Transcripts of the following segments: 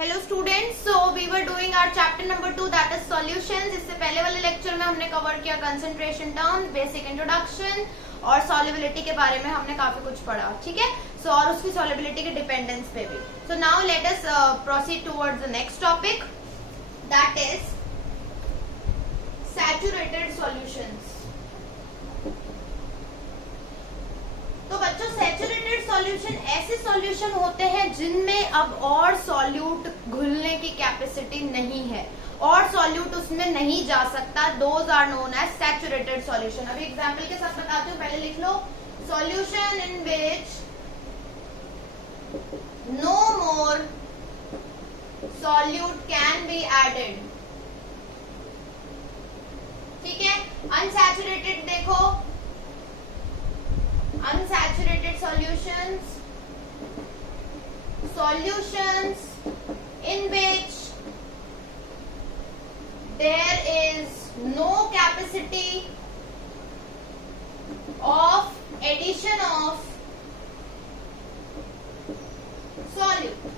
Hello students, so we were doing our chapter number 2 that is solutions. इससे पहले वाले lecture में हमने कवर किया कंसंट्रेशन टर्म, बेसिक इंट्रोडक्शन और सॉल्युबिलिटी के बारे में हमने काफी कुछ पढ़ा, ठीक है। सो और उसकी सॉल्युबिलिटी के डिपेंडेंस पे भी। So now let us proceed towards the next topic that is saturated solutions. तो बच्चों, सैचुरेटेड सॉल्यूशन ऐसे सॉल्यूशन होते हैं जिनमें अब और सॉल्यूट घुलने की कैपेसिटी नहीं है और सॉल्यूट उसमें नहीं जा सकता। Those are known as saturated solution. अभी एग्जांपल के साथ बताती हूँ, पहले लिख लो। Solution in which no more solute can be added, ठीक है। अनसैचुरेटेड देखो, unsaturated solutions in which there is no capacity of addition of solute.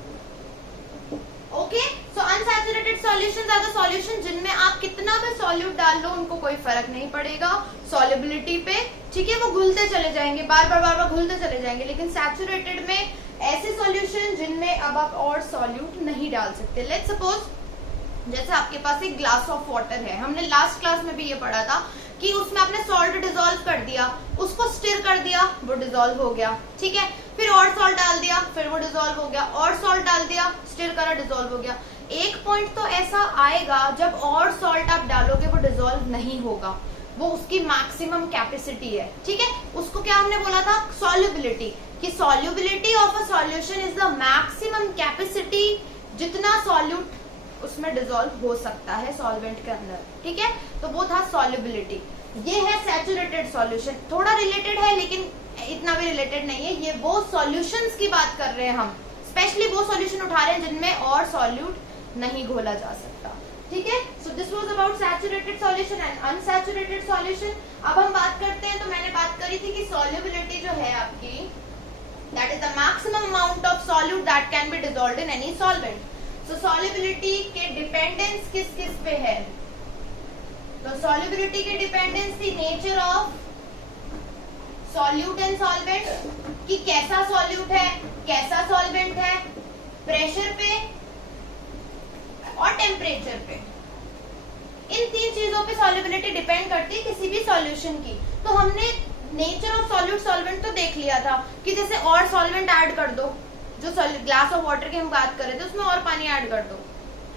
Okay, so unsaturated solutions are the solution जिनमें आप कितना भी सॉल्यूट डाल लो उनको कोई फर्क नहीं पड़ेगा सॉल्युबिलिटी पे, ठीक है। वो घुलते चले जाएंगे, बार बार घुलते चले जाएंगे। लेकिन सैचुरेटेड में ऐसे सॉल्यूशन जिनमें अब आप और सॉल्यूट नहीं डाल सकते। लेट्स सपोज जैसे आपके पास एक ग्लास ऑफ वाटर है, हमने लास्ट क्लास में भी ये पढ़ा था कि उसमें आपने सॉल्ट डिसॉल्व कर दिया, उसको स्टिर कर दिया, वो डिसॉल्व हो गया, ठीक है। फिर और सॉल्ट डाल दिया, फिर वो डिसॉल्व हो गया, और सॉल्ट डाल दिया, स्टिर करा, डिसॉल्व हो गया। एक पॉइंट तो ऐसा आएगा जब और सॉल्ट आप डालोगे वो डिसॉल्व नहीं होगा, वो उसकी मैक्सिमम कैपेसिटी है, ठीक है। उसको क्या हमने बोला था, सॉल्युबिलिटी, कि solubility of a solution is the maximum capacity जितना सॉल्यूट उसमें डिसॉल्व हो सकता है सॉल्वेंट के अंदर, ठीक है। तो वो था सॉल्युबिलिटी। ये है सैचुरेटेड सॉल्यूशन। थोड़ा रिलेटेड है लेकिन इतना भी रिलेटेड नहीं है। ये वो सॉल्यूशंस की बात कर रहे हैं हम, स्पेशली वो सॉल्यूशन उठा रहे हैं जिनमें और सॉल्यूट नहीं घोला जा सकता, ठीक है। So this was about saturated solution and unsaturated solution. अब हम बात करते हैं, तो मैंने बात करी थी कि सॉल्युबिलिटी जो है आपकी, that is the maximum amount of solute that can be dissolved in any solvent. So solubility के डिपेंडेंस किस किस पे है, तो सॉल्युबिलिटी की डिपेंडेंस थी nature of solute and solvent, कि कैसा सॉल्यूट है, कैसा सॉल्वेंट है, प्रेशर पे और टेम्परेचर पे। इन तीन चीजों पे सॉल्युबिलिटी डिपेंड करती है किसी भी सॉल्यूशन की। तो हमने नेचर ऑफ सॉल्यूट सॉल्वेंट तो देख लिया था कि जैसे और सॉल्वेंट ऐड कर दो, जो ग्लास ऑफ वाटर की हम बात कर रहे थे उसमें और पानी ऐड कर दो,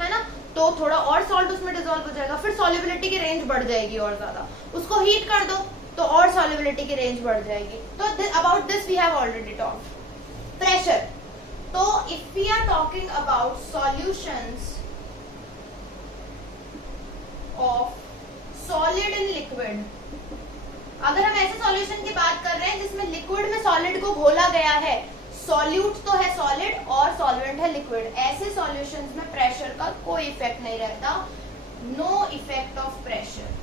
है ना, तो थोड़ा और सॉल्ट उसमें डिसॉल्व हो जाएगा, फिर सॉल्युबिलिटी की रेंज बढ़ जाएगी और ज्यादा। उसको हीट कर दो तो और सॉल्युबिलिटी की रेंज बढ़ जाएगी। तो about this we have already talked. Pressure, तो if we are talking about solutions of solid in liquid, अगर हम ऐसे सॉल्यूशन की बात कर रहे हैं जिसमें लिक्विड में सॉलिड को घोला गया है, सॉल्यूट तो है सॉलिड और सॉल्वेंट है लिक्विड, ऐसे सॉल्यूशंस में प्रेशर का कोई इफेक्ट नहीं रहता। No effect of pressure.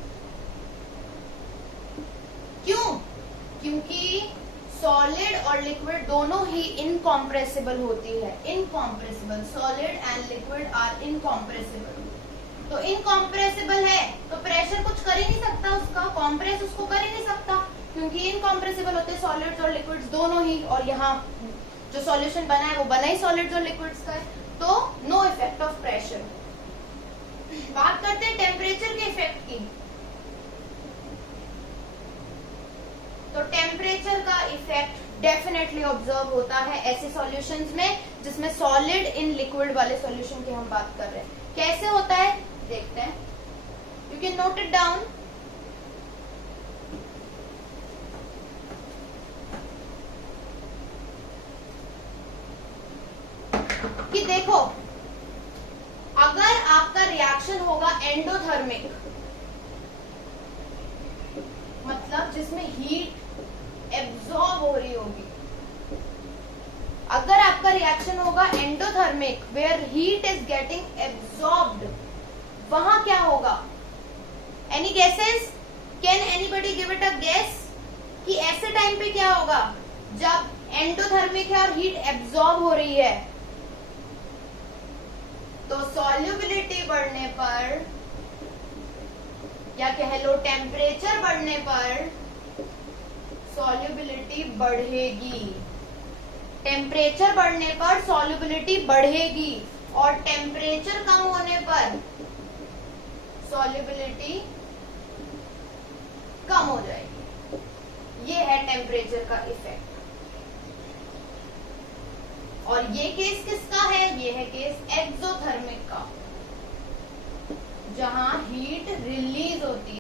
क्यों? क्योंकि सॉलिड और लिक्विड दोनों ही इनकॉम्प्रेसिबल होती है। Incompressible, solid and liquid are incompressible. तो इनकॉम्प्रेसिबल है तो प्रेशर कुछ कर ही नहीं सकता, उसका कॉम्प्रेस उसको कर ही नहीं सकता, क्योंकि इनकॉम्प्रेसिबल होते सॉलिड्स और लिक्विड्स दोनों ही। और यहाँ जो सॉल्यूशन बना है वो बना ही सॉलिड्स और लिक्विड्स का है, तो नो इफेक्ट ऑफ प्रेशर। बात करते हैं टेम्परेचर के इफेक्ट की। तो टेम्परेचर का इफेक्ट डेफिनेटली ऑब्जर्व होता है ऐसे सॉल्यूशंस में जिसमें सॉलिड इन लिक्विड वाले सॉल्यूशन की हम बात कर रहे हैं। कैसे होता है देखते हैं, you can note it down. कि देखो, अगर आपका रिएक्शन होगा एंडोथर्मिक, मतलब जिसमें हीट एब्जॉर्ब हो रही होगी, अगर आपका रिएक्शन होगा endothermic where heat is getting absorbed, वहां क्या होगा? Any guesses? Can anybody give it a guess कि ऐसे टाइम पे क्या होगा जब एंडोथर्मिक है और हीट एब्जॉर्ब हो रही है? सॉल्युबिलिटी बढ़ने पर या कह लो टेम्परेचर बढ़ने पर सॉल्युबिलिटी बढ़ेगी। टेम्परेचर बढ़ने पर सॉल्युबिलिटी बढ़ेगी और टेम्परेचर कम होने पर सॉल्युबिलिटी कम हो जाएगी। ये है टेम्परेचर का इफेक्ट। और ये केस किसका है? ये है केस एक्सोथर्मिक का, जहां हीट रिलीज होती है।